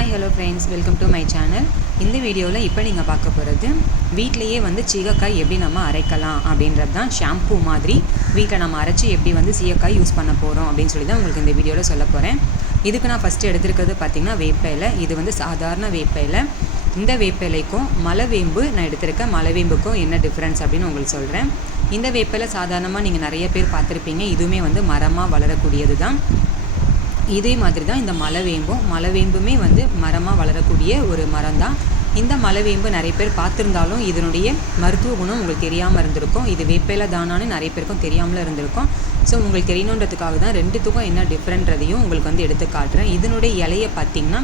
Hi hello friends, welcome to my channel. இந்த வீடியோவில் இப்போ நீங்கள் பார்க்க போகிறது வீட்டிலையே வந்து சீகக்காய் எப்படி நம்ம அரைக்கலாம் அப்படின்றது தான். ஷாம்பூ மாதிரி வீட்டில் நம்ம அரைச்சி எப்படி வந்து சீகக்காய் யூஸ் பண்ண போகிறோம் அப்படின்னு சொல்லி தான் உங்களுக்கு இந்த வீடியோவில் சொல்ல போகிறேன். இதுக்கு நான் ஃபஸ்ட்டு எடுத்துருக்கிறது பார்த்திங்கன்னா வேப்ப இலை. இது வந்து சாதாரண வேப்ப இலை. இந்த வேப்ப இலைக்கும் மலைவேம்பு நான் எடுத்திருக்கேன். மலைவேம்புக்கும் என்ன டிஃப்ரென்ஸ் அப்படின்னு உங்களுக்கு சொல்கிறேன். இந்த வேப்ப இலை சாதாரணமாக நீங்கள் நிறைய பேர் பார்த்துருப்பீங்க. இதுவுமே வந்து மரமாக வளரக்கூடியது தான். இதே மாதிரி தான் இந்த மலைவேம்புமே வந்து மரமாக வளரக்கூடிய ஒரு மரம் தான். இந்த மலைவேம்பு நிறைய பேர் பார்த்துருந்தாலும் இதனுடைய மருத்துவ குணம் உங்களுக்கு தெரியாமல் இருந்திருக்கும். இது வேப்பையில தானான்னு நிறைய பேருக்கும் தெரியாமல் இருந்திருக்கும். ஸோ உங்களுக்கு தெரியணுன்றதுக்காக தான் ரெண்டுத்துக்கும் என்ன டிஃப்ரெண்ட்றதையும் உங்களுக்கு வந்து எடுத்து காட்டுறேன். இதனுடைய இலையை பார்த்திங்கன்னா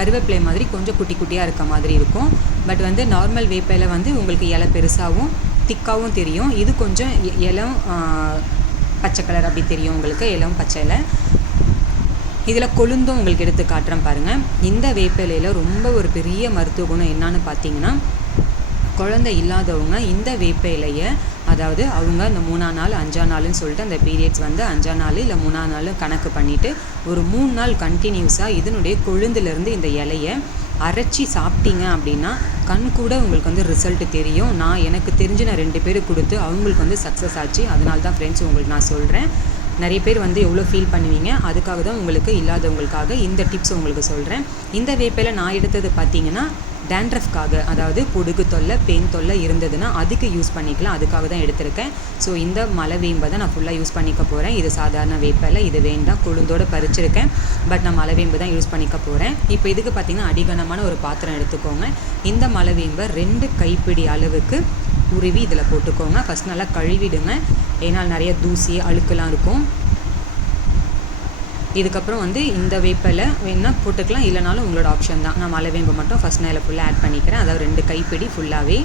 கருவேப்பிலை மாதிரி கொஞ்சம் குட்டி குட்டியாக இருக்க மாதிரி இருக்கும். பட் வந்து நார்மல் வேப்பையில் வந்து உங்களுக்கு இலை பெருசாகவும் திக்காகவும் தெரியும். இது கொஞ்சம் இளம் பச்சை கலர் அப்படி தெரியும் உங்களுக்கு, இளம் பச்சை இலை. இதில் கொழுந்தும் உங்களுக்கு எடுத்து காட்டுறேன் பாருங்கள். இந்த வேப்ப இலையில் ரொம்ப ஒரு பெரிய மருத்துவ குணம் என்னான்னு பார்த்தீங்கன்னா, குழந்தை இல்லாதவங்க இந்த வேப்ப இலையை, அதாவது அவங்க இந்த 3ஆம் நாள் 5ஆம் நாள்னு சொல்லிட்டு அந்த பீரியட்ஸ் வந்து 5ஆம் நாள் இல்லை 3ஆம் நாள் கணக்கு பண்ணிவிட்டு ஒரு 3 நாள் கண்டினியூஸாக இதனுடைய கொழுந்துலேருந்து இந்த இலையை அரைச்சி சாப்பிட்டீங்க அப்படின்னா கண் கூட உங்களுக்கு வந்து ரிசல்ட்டு தெரியும். எனக்கு தெரிஞ்சு நான் 2 பேருக்கு கொடுத்து அவங்களுக்கு வந்து சக்ஸஸ் ஆச்சு. அதனால தான் ஃப்ரெண்ட்ஸ் உங்களுக்கு நான் சொல்கிறேன். நிறைய பேர் வந்து எவ்வளோ ஃபீல் பண்ணுவீங்க, அதுக்காக தான் உங்களுக்கு இல்லாதவங்களுக்காக இந்த டிப்ஸ் உங்களுக்கு சொல்கிறேன். இந்த வேப்பையில் நான் எடுத்தது பார்த்தீங்கன்னா டேண்ட்ரஃப்காக, அதாவது பொடுகு தொல்லை பெயின் தொல்லை இருந்ததுன்னா அதுக்கு யூஸ் பண்ணிக்கலாம். அதுக்காக தான் எடுத்திருக்கேன். ஸோ இந்த மலைவேம்பை தான் நான் ஃபுல்லாக யூஸ் பண்ணிக்க போகிறேன். இது சாதாரண வேப்பையில், இது வேண்டாம், கொழுந்தோடு பறிச்சிருக்கேன். பட் நான் மலைவேம்பு தான் யூஸ் பண்ணிக்க போகிறேன். இப்போ இதுக்கு பார்த்திங்கன்னா அடிகனமான ஒரு பாத்திரம் எடுத்துக்கோங்க. இந்த மலைவேம்பை 2 கைப்பிடி அளவுக்கு உருவி இதில் போட்டுக்கோங்க. ஃபஸ்ட் நல்லா கழுவிடுங்க, ஏன்னா நிறைய தூசி அழுக்கெல்லாம் இருக்கும். இதுக்கப்புறம் வந்து இந்த வேப்பில் வேணால் போட்டுக்கலாம், இல்லைனாலும் உங்களோட ஆப்ஷன் தான். நான் மலைவேம்பு மட்டும் ஃபஸ்ட் நான் இதில் ஃபுல்லாக ஆட் பண்ணிக்கிறேன். அதாவது 2 கைப்பிடி ஃபுல்லாகவே.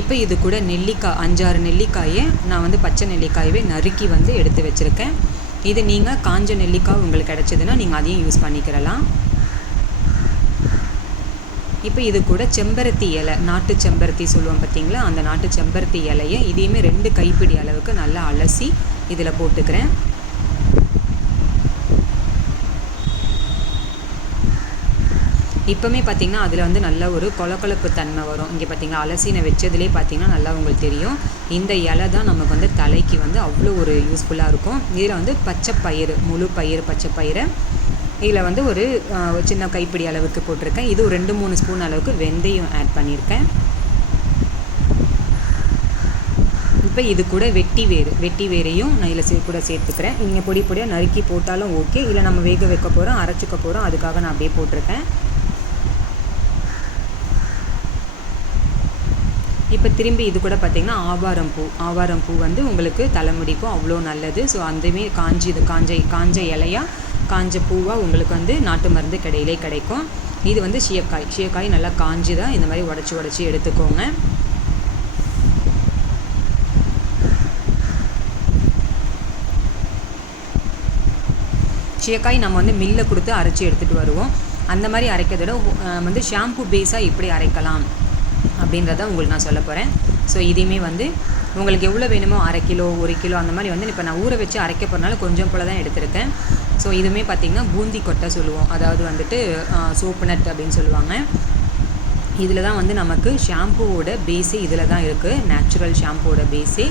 இப்போ இது கூட நெல்லிக்காய் 5-6 நெல்லிக்காயை நான் வந்து பச்சை நெல்லிக்காயவே நறுக்கி வந்து எடுத்து வச்சுருக்கேன். இது நீங்கள் காஞ்ச நெல்லிக்காய் உங்களுக்கு கிடச்சிதுன்னா நீங்கள் அதையும் யூஸ் பண்ணிக்கிறலாம். இப்போ இது கூட செம்பருத்தி இலை, நாட்டு செம்பருத்தி சொல்லுவோம் பார்த்தீங்களா, அந்த நாட்டு செம்பருத்தி இலையை இதையுமே 2 கைப்பிடி அளவுக்கு நல்லா அலசி இதில் போட்டுக்கிறேன். இப்போமே பார்த்திங்கன்னா அதில் வந்து நல்ல ஒரு கொழப்பு தன்மை வரும். இங்கே பார்த்திங்கன்னா அலசினை வச்சதுலேயே பார்த்திங்கன்னா நல்லா உங்களுக்கு தெரியும். இந்த இலை தான் நமக்கு வந்து தலைக்கு வந்து அவ்வளோ ஒரு யூஸ்ஃபுல்லாக இருக்கும். இதில் வந்து பச்சை பயிறு, முழு பயிறு, பச்சை பயிரை இதில் வந்து ஒரு சின்ன கைப்பிடி அளவுக்கு போட்டிருக்கேன். இது ஒரு 2-3 ஸ்பூன் அளவுக்கு வெந்தயம் ஆட் பண்ணியிருக்கேன். இப்போ இது கூட வெட்டி வேரையும் நான் இதில் கூட சேர்த்துக்கிறேன். நீங்கள் பொடியாக நறுக்கி போட்டாலும் ஓகே, இல்லை நம்ம வேக வைக்க போகிறோம், அரைச்சிக்க போகிறோம், அதுக்காக நான் அப்படியே போட்டிருக்கேன். இப்போ திரும்பி இது கூட பார்த்திங்கன்னா ஆவாரம் பூ வந்து உங்களுக்கு தலைமுடிக்கும் அவ்வளோ நல்லது. ஸோ அந்தமே காஞ்ச இலையாக காஞ்ச பூவாக உங்களுக்கு வந்து நாட்டு மருந்து கடையிலே கிடைக்கும். இது வந்து சீயக்காய் நல்லா காஞ்சி தான் இந்த மாதிரி உடச்சி எடுத்துக்கோங்க. சீயக்காய் நம்ம வந்து மில்லை கொடுத்து அரைச்சி எடுத்துகிட்டு வருவோம். அந்த மாதிரி அரைக்கிறத வந்து ஷாம்பு பேஸாக எப்படி அரைக்கலாம் அப்படின்றத உங்களுக்கு நான் சொல்ல போகிறேன். ஸோ இதையுமே வந்து உங்களுக்கு எவ்வளோ வேணுமோ 1/2 கிலோ 1 கிலோ அந்த மாதிரி வந்து இப்போ நான் ஊற வச்சு அரைக்க போகிறனால கொஞ்சம் போல் தான் எடுத்திருக்கேன். ஸோ இதுவுமே பார்த்திங்கன்னா பூந்தி கொட்டை சொல்லுவோம், அதாவது வந்துட்டு சோப்பு நட் அப்படின்னு சொல்லுவாங்க. இதில் தான் வந்து நமக்கு ஷாம்புவோட பேஸே இதில் தான் இருக்குது, நேச்சுரல் ஷாம்புவோட பேஸே.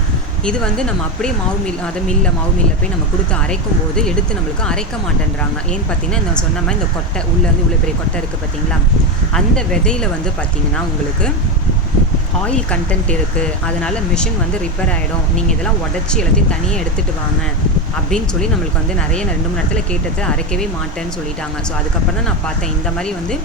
இது வந்து நம்ம அப்படியே மாவு மில்லில் போய் நம்ம கொடுத்து அரைக்கும் போது எடுத்து நம்மளுக்கு அரைக்க மாட்டேன்றாங்க. ஏன்னு பார்த்தீங்கன்னா இந்த சொன்ன மாதிரி இந்த கொட்டை உள்ளேருந்து இவ்வளோ பெரிய கொட்டை இருக்குது பார்த்தீங்களா, அந்த விதையில் வந்து பார்த்திங்கன்னா உங்களுக்கு ஆயில் கண்டென்ட் இருக்குது. அதனால் மிஷின் வந்து ரிப்பேர் ஆகிடும், நீங்கள் இதெல்லாம் உடச்சி எல்லாத்தையும் தனியாக எடுத்துகிட்டு வாங்க அப்படின்னு சொல்லி நம்மளுக்கு வந்து நிறைய 2-3 இடத்துல கேட்டது அரைக்கவே மாட்டேன்னு சொல்லிட்டாங்க. ஸோ அதுக்கப்புறம் தான் நான் பார்த்தேன் இந்த மாதிரி வந்து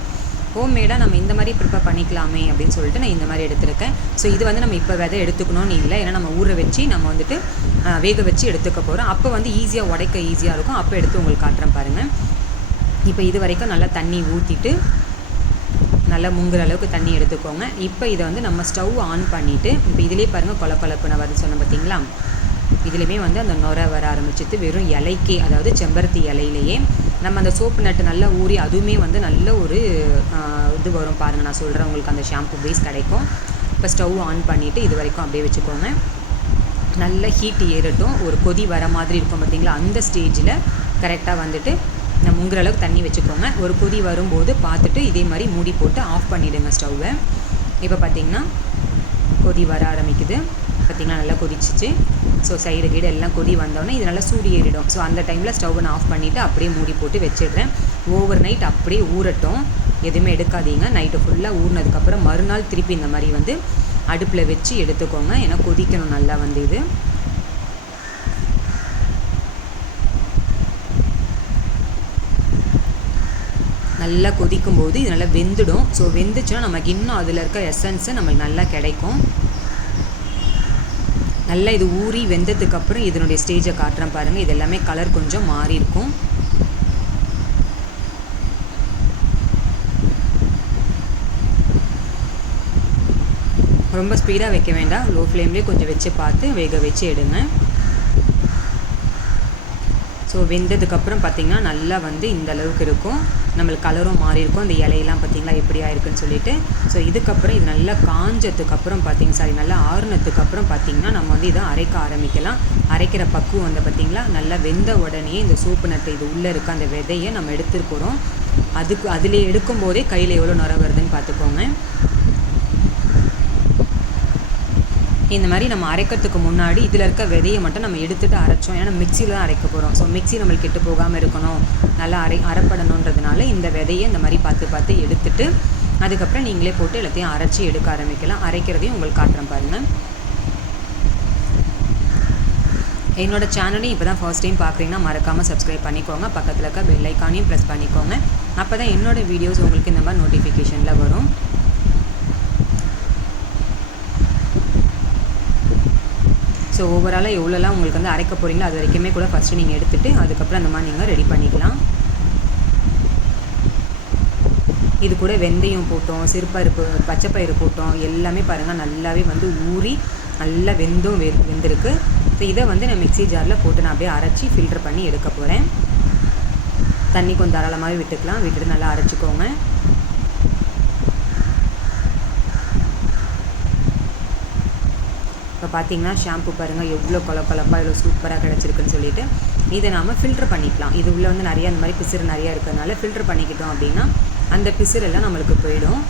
ஹோம்மேடாக நம்ம இந்த மாதிரி ப்ரிப்பேர் பண்ணிக்கலாமே அப்படின்னு சொல்லிட்டு நான் இந்த மாதிரி எடுத்திருக்கேன். ஸோ இது வந்து நம்ம இப்போ விதை எடுத்துக்கணும்னு இல்லை, ஏன்னா நம்ம ஊற வச்சு நம்ம வந்துட்டு வேக வச்சு எடுத்துக்க போகிறோம். அப்போ வந்து உடைக்க ஈஸியாக இருக்கும். அப்போ எடுத்து உங்களுக்கு காட்டுறேன் பாருங்கள். இப்போ இது வரைக்கும் நல்லா தண்ணி ஊற்றிட்டு நல்லா முங்குற அளவுக்கு தண்ணி எடுத்துக்கோங்க. இப்போ இதை வந்து நம்ம ஸ்டவ் ஆன் பண்ணிவிட்டு, இப்போ இதிலே பாருங்கள் கொலப்பொலப்புன வருது சொன்னேன் பார்த்தீங்களா, இதுலேயுமே வந்து அந்த நுரை வர ஆரம்பிச்சிட்டு வெறும் இலைக்கே, அதாவது செம்பருத்தி இலையிலேயே நம்ம அந்த சோப்பு நட்டு நல்லா ஊறி அதுவுமே வந்து நல்ல ஒரு இது வரும் பாருங்கள். நான் சொல்கிறேன் உங்களுக்கு அந்த ஷாம்பு பேஸ் கிடைக்கும். இப்போ ஸ்டவ் ஆன் பண்ணிவிட்டு இது வரைக்கும் அப்படியே வச்சுக்கோங்க. நல்ல ஹீட் ஏறட்டும். ஒரு கொதி வர மாதிரி இருக்கும் பார்த்தீங்களா, அந்த ஸ்டேஜில் கரெக்டாக வந்துட்டு நம்ம முங்குற அளவுக்கு தண்ணி வச்சுக்கோங்க. ஒரு கொதி வரும்போது பார்த்துட்டு இதே மாதிரி மூடி போட்டு ஆஃப் பண்ணிவிடுங்க ஸ்டவ்வை. இப்போ பார்த்திங்கன்னா கொதி வர ஆரம்பிக்குது. பார்த்திங்கன்னா நல்லா கொதிச்சிச்சு. ஸோ சைடு கீடு எல்லாம் கொதி வந்தோடனே இது நல்லா சூடு ஏறிடும். ஸோ அந்த டைமில் ஸ்டவ்வை நான் ஆஃப் பண்ணிவிட்டு அப்படியே மூடி போட்டு வச்சிடுறேன். ஓவர் நைட் அப்படியே ஊறட்டும், எதுவுமே எடுக்காதீங்க. நைட்டு ஃபுல்லாக ஊறினதுக்கப்புறம் மறுநாள் திருப்பி இந்த மாதிரி வந்து அடுப்பில் வச்சு எடுத்துக்கோங்க. ஏன்னா கொதிக்கணும் நல்லா வந்து இது. நல்லா கொதிக்கும்போது இது நல்லா வெந்துடும். ஸோ வெந்துச்சுன்னா நமக்கு இன்னும் அதில் இருக்க எசன்ஸு நமக்கு நல்லா கிடைக்கும். நல்லா இது ஊறி வெந்ததுக்கப்புறம் இதனுடைய ஸ்டேஜை காட்டுறேன் பாருங்கள். இது எல்லாமே கலர் கொஞ்சம் மாறி இருக்கும். ரொம்ப ஸ்பீடாக வைக்க வேண்டாம், லோ ஃப்ளேம்லேயே கொஞ்சம் வச்சு பார்த்து வேக வச்சு எடுங்க. ஸோ வெந்ததுக்கப்புறம் பார்த்திங்கன்னா நல்லா வந்து இந்த அளவுக்கு இருக்கும். நம்மளுக்கு கலரும் மாறி இருக்கும். இந்த இலையெல்லாம் பார்த்திங்களா எப்படி ஆயிருக்குன்னு சொல்லிட்டு. ஸோ இதுக்கப்புறம் இது நல்லா காஞ்சதுக்கப்புறம் நல்லா ஆறுனதுக்கப்புறம் பார்த்திங்கன்னா நம்ம வந்து இதை அரைக்க ஆரம்பிக்கலாம். அரைக்கிற பக்குவம் வந்து பார்த்திங்களா, நல்லா வெந்த உடனே இந்த சோப்பு நட்டு இது உள்ளே இருக்க அந்த விதையை நம்ம எடுத்துகிட்டு போகிறோம். அதிலே எடுக்கும்போதே கையில் எவ்வளோ நுர வருதுன்னு பார்த்துக்கோங்க. இந்த மாதிரி நம்ம அரைக்கிறதுக்கு முன்னாடி இதில் இருக்க விதையை மட்டும் நம்ம எடுத்துகிட்டு அரைச்சோம். ஏன்னா மிக்சியில் தான் அரைக்க போகிறோம். ஸோ மிக்சி நம்மளுக்கு கெட்டு போகாமல் இருக்கணும், நல்லா அரைப்படணுன்றதுனால இந்த விதையை இந்த மாதிரி பார்த்து எடுத்துட்டு அதுக்கப்புறம் நீங்களே போட்டு எல்லாத்தையும் அரைச்சி எடுக்க ஆரம்பிக்கலாம். அரைக்கிறதையும் உங்களுக்கு காட்டுறேன் பாருங்கள். என்னோட சேனலையும் இப்போ தான் ஃபர்ஸ்ட் டைம் பார்க்குறீங்கன்னா மறக்காமல் சப்ஸ்கிரைப் பண்ணிக்கோங்க. பக்கத்தில் இருக்க பெல் ஐக்கானையும் ப்ரெஸ் பண்ணிக்கோங்க. அப்போ தான் என்னோடய வீடியோஸ் உங்களுக்கு இந்த மாதிரி நோட்டிஃபிகேஷனில் வரும். ஸோ ஓவராலாக எவ்வளோலாம் உங்களுக்கு வந்து அரைக்க போகிறீங்களோ அது வரைக்குமே கூட ஃபஸ்ட்டு நீங்கள் எடுத்துகிட்டு அதுக்கப்புறம் அந்த மாதிரி நீங்கள் ரெடி பண்ணிக்கலாம். இது கூட வெந்தயம் போட்டோம், சிறுபருப்பு, பச்சைப்பயிறு போட்டோம், எல்லாமே பாருங்கள் நல்லாவே வந்து ஊறி நல்லா வெந்திருக்கு. ஸோ இதை வந்து நான் மிக்ஸி ஜாரில் போட்டு நான் அப்படியே அரைச்சி ஃபில்டர் பண்ணி எடுக்க போகிறேன். தண்ணி கொஞ்சம் தாராளமாகவே விட்டுக்கலாம், விட்டுட்டு நல்லா அரைச்சிக்கோங்க. இப்போ பார்த்தீங்கன்னா ஷாம்பு பாருங்கள் எவ்வளோ கொலப்பாக எவ்வளோ சூப்பராக கிடச்சிருக்குன்னு சொல்லிட்டு இதை நாம் ஃபில்ட்ரு பண்ணிக்கலாம். இது உள்ளே வந்து நிறையா அந்த மாதிரி பிசிறு நிறையா இருக்கிறதுனால ஃபில்ட்ரு பண்ணிக்கிட்டோம் அப்படின்னா அந்த பிசிறெல்லாம் நம்மளுக்கு போயிடும்.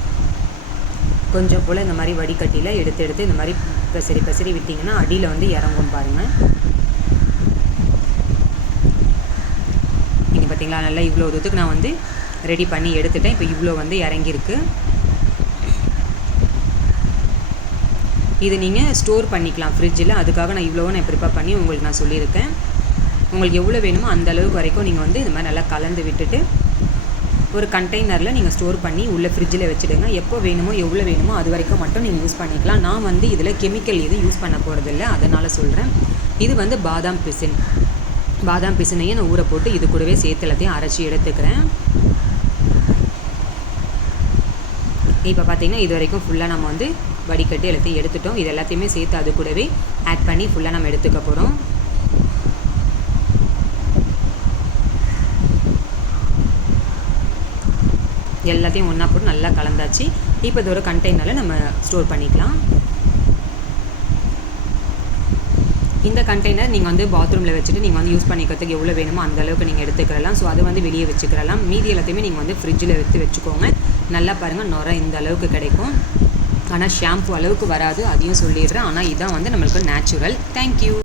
கொஞ்சம் போல் இந்த மாதிரி வடிகட்டியில் எடுத்து இந்த மாதிரி பெசரி விட்டிங்கன்னா அடியில் வந்து இறங்கும் பாருங்கள். நீங்கள் பார்த்தீங்களா நல்லா இவ்வளோ தூரத்துக்கு நான் வந்து ரெடி பண்ணி எடுத்துட்டேன். இப்போ இவ்வளோ வந்து இறங்கியிருக்கு. இது நீங்கள் ஸ்டோர் பண்ணிக்கலாம் ஃப்ரிட்ஜில். அதுக்காக நான் இவ்வளோ நான் ப்ரிப்பேர் பண்ணி உங்களுக்கு நான் சொல்லியிருக்கேன். உங்களுக்கு எவ்வளோ வேணுமோ அந்த அளவுக்கு வரைக்கும் நீங்கள் வந்து இந்த மாதிரி நல்லா கலந்து விட்டுட்டு ஒரு கண்டெய்னரில் நீங்கள் ஸ்டோர் பண்ணி உள்ளே ஃப்ரிட்ஜில் வச்சுடுங்க. எப்போ வேணுமோ எவ்வளோ வேணுமோ அது வரைக்கும் மட்டும் நீங்கள் யூஸ் பண்ணிக்கலாம். நான் வந்து இதில் கெமிக்கல் எதுவும் யூஸ் பண்ண போகிறதில்ல, அதனால் சொல்கிறேன். இது வந்து பாதாம் பிசினையும் நான் ஊற போட்டு இது கூடவே சேர்த்து எல்லாத்தையும் அரைச்சி எடுத்துக்கிறேன். இப்போ பார்த்திங்கன்னா இது வரைக்கும் ஃபுல்லாக நம்ம வந்து வடிகட்டி எல்லாத்தையும் எடுத்துட்டோம். இது எல்லாத்தையுமே சேர்த்து அது கூடவே ஆட் பண்ணி ஃபுல்லாக நம்ம எடுத்துக்க போகிறோம். எல்லாத்தையும் ஒன்றா போட்டு நல்லா கலந்தாச்சு. இப்போ இது ஒரு கண்டெய்னரில் நம்ம ஸ்டோர் பண்ணிக்கலாம். இந்த கண்டெய்னர் நீங்கள் வந்து பாத்ரூமில் வச்சுட்டு நீங்கள் வந்து யூஸ் பண்ணிக்கிறதுக்கு எவ்வளோ வேணுமோ அந்த அளவுக்கு நீங்கள் எடுத்துக்கிறலாம். ஸோ அது வந்து வெளியே வச்சுக்கிறலாம். மீதி எல்லாத்தையுமே நீங்கள் வந்து ஃப்ரிட்ஜில் வச்சுக்கோங்க. நல்லா பாருங்கள் நுர இந்த அளவுக்கு கிடைக்கும். ஆனால் ஷாம்பு அளவுக்கு வராது, அதையும் சொல்லிடுறேன். ஆனால் இதுதான் வந்து நம்மளுக்கு நேச்சுரல். தேங்க்யூ.